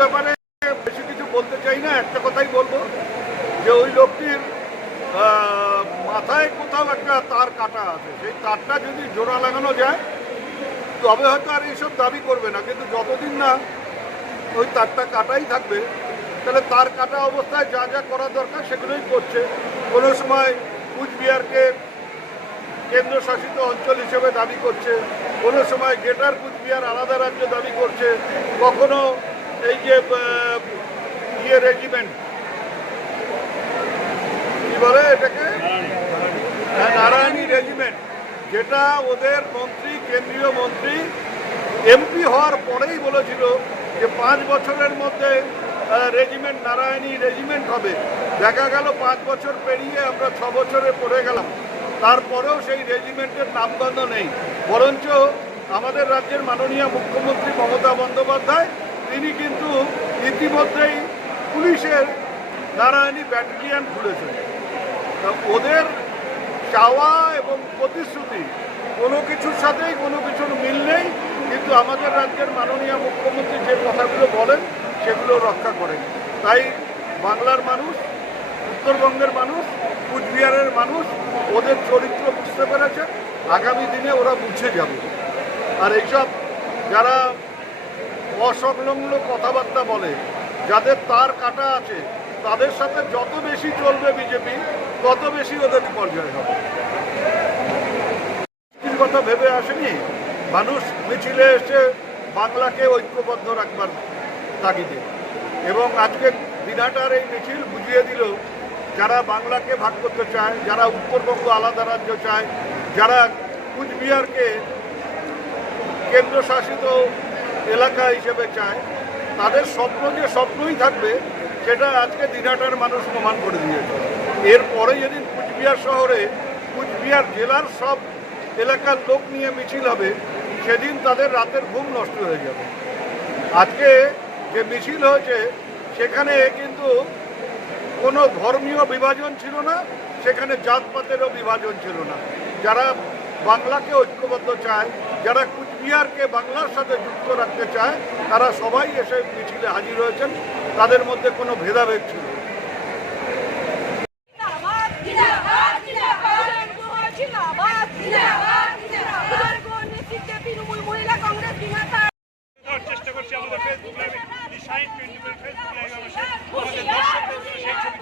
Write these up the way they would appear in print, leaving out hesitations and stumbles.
ব্যাপারে বেশি কিছু বলতে চাই না, একটা কথাই বলবো যে ওই লোকটির মাথায় কোথাও একটা তার কাটা আছে, সেই তারটা যদি জোড়া লাগানো যায় তবে হয়তো আর এইসব দাবি করবে না, কিন্তু যতদিন না ওই তারটা কাটাই থাকবে তাহলে তার কাটা অবস্থায় যা যা করা দরকার সেগুলোই করছে। কোনো সময় কুচবিহারকে কেন্দ্রশাসিত অঞ্চল হিসেবে দাবি করছে, কোনো সময় গ্রেটার কুচবিহার আলাদা রাজ্য দাবি করছে, কখনো এই যে রেজিমেন্ট কি বলে এটাকে, নারায়ণী রেজিমেন্ট, যেটা ওদের মন্ত্রী, কেন্দ্রীয় মন্ত্রী এমপি হওয়ার পরেই বলেছিল যে 5 বছরের মধ্যে রেজিমেন্ট, নারায়ণী রেজিমেন্ট হবে। দেখা গেল 5 বছর পেরিয়ে আমরা 6 বছরে পড়ে গেলাম, তারপরেও সেই রেজিমেন্টের নামগন্ধ নেই। বরঞ্চ আমাদের রাজ্যের মাননীয় মুখ্যমন্ত্রী মমতা বন্দ্যোপাধ্যায় তিনি কিন্তু ইতিমধ্যেই পুলিশের নারায়ণী ব্যাটালিয়ান খুলেছেন। ওদের চাওয়া এবং প্রতিশ্রুতি কোনো কিছুর সাথেই কোনো কিছুর মিল নেই, কিন্তু আমাদের রাজ্যের মাননীয় মুখ্যমন্ত্রী যে কথাগুলো বলেন সেগুলো রক্ষা করেন। তাই বাংলার মানুষ, উত্তরবঙ্গের মানুষ, কুচবিহারের মানুষ ওদের চরিত্র বুঝতে পেরেছে, আগামী দিনে ওরা বুঝে যাবে। আর এইসব যারা অসংলগ্ন কথাবার্তা বলে, যাদের তার কাটা আছে, তাদের সাথে যত বেশি চলবে বিজেপি তত বেশি ওদের পর্যায়ে হবে। কথা ভেবে আসেনি মানুষ, মিছিলে এসে বাংলাকে ঐক্যবদ্ধ রাখবার তাগিদে, এবং আজকে দিনহাটার এই মিছিল বুঝিয়ে দিল যারা বাংলাকে ভাগ করতে চায়, যারা উত্তরবঙ্গ আলাদা রাজ্য চায়, যারা কুচবিহারকে কেন্দ্রশাসিত এলাকা হিসেবে চায়, তাদের স্বপ্ন যে স্বপ্নই থাকবে সেটা আজকে দিনহাটার মানুষ প্রমাণ করে দিয়েছে। এরপরে যেদিন কুচবিহার শহরে, কুচবিহার জেলার সব এলাকার লোক নিয়ে মিছিল হবে, সেদিন তাদের রাতের ঘুম নষ্ট হয়ে যাবে। আজকে যে মিছিল হয়েছে সেখানে কিন্তু কোনো ধর্মীয় বিভাজন ছিল না, সেখানে জাতপাতেরও বিভাজন ছিল না। যারা বাংলাকে ঐক্যবদ্ধ চায়, যারা কুচবিহারকে বাংলার সাথে যুক্ত রাখতে চায়, তারা সবাই এসে মিছিলে হাজির হয়েছেন, তাদের মধ্যে কোনো ভেদাভেদ ছিল না। চেষ্টা করছি আমাদের ফেসবুক লাইভে সাইন ফেসবুক লাইভে আমাদের দর্শকদের সেই ছবি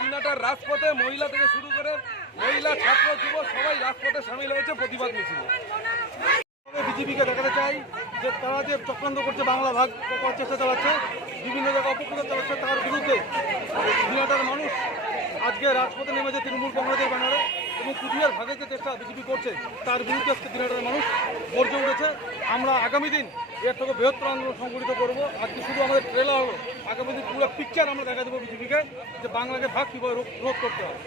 তুলে রাজপথে মহিলা থেকে শুরু করে মহিলা, ছাত্র, যুব সবাই রাজপথে সামিল হয়েছে প্রতিবাদ মিছিলে। বিজেপিকে দেখাতে চাই যে তারা যে চক্রান্ত করছে, বাংলা ভাগ করার চেষ্টা চালাচ্ছে, বিভিন্ন জায়গায় অপপ্রচার চালাচ্ছে, তার বিরুদ্ধে দিনহাটার মানুষ আজকে রাজপথে নেমেছে তৃণমূল কংগ্রেসের ব্যানারে, এবং কুচবিহার ভাগের যে চেষ্টা বিজেপি করছে তার বিরুদ্ধে আজকে দিনহাটার মানুষ গর্জে উঠেছে। আমরা আগামী দিন এর থেকে বৃহত্তর আন্দোলন সংগঠিত করবো। আজকে শুধু আমাদের ট্রেলার হলো, আগামী দিন পুরো পিকচার আমরা দেখা দেবো বিজেপিকে যে বাংলাকে ভাগ কীভাবে রোধ করতে হবে।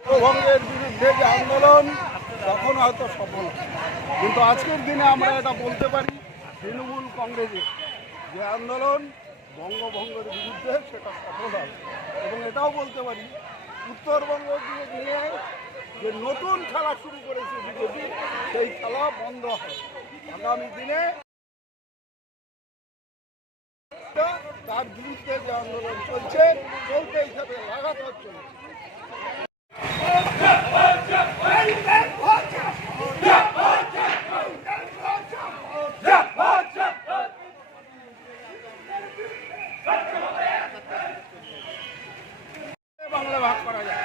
উত্তরবঙ্গের বিরুদ্ধে যে আন্দোলন তখন হয়তো সফল, কিন্তু আজকের দিনে আমরা এটা বলতে পারি তৃণমূল কংগ্রেসের যে আন্দোলন বঙ্গভঙ্গের বিরুদ্ধে সেটা সফল হবে। এবং এটাও বলতে পারি উত্তরবঙ্গ নিয়ে যে নতুন খেলা শুরু করেছে বিজেপি, সেই খেলা বন্ধ হবে। আগামী দিনে তার বিরুদ্ধে যে আন্দোলন চলছে হিসাবে লাগাতার চলছে। বাংলা ভাগ করা যায়,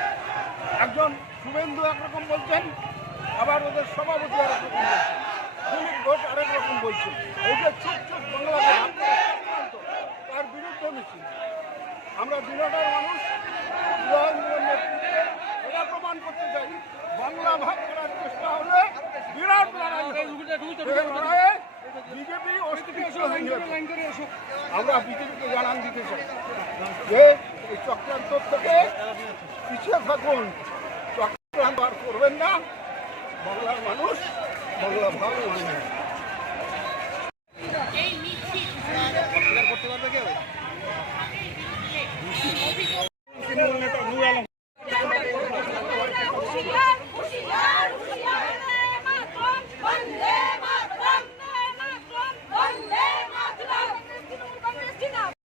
একজন শুভেন্দু একরকম বলছেন, আবার ওদের সভাপতি আরেক রকম বলছেন, দিলীপ ঘোষ আরেক রকম বলছেন। এই যে ছোট ছোট বাংলাকে ভাগ করার সিদ্ধান্ত, তার বিরুদ্ধে মিছিল। আমরা দিনহাটার মানুষ নেতৃত্বে এটা প্রমাণ করতে চাই, বাংলা ভাগ করার চেষ্টা হলে বিরাট লড়াই, বিজেপি অস্তিত্ব আসুক, আমরা বিজেপিকে জানান দিতে চাই যে এই চক্রান্ত থেকে পিছিয়ে থাকুন, চক্রান্ত আর করবেন না। বাংলার মানুষ বাংলা ভালো মানুষ।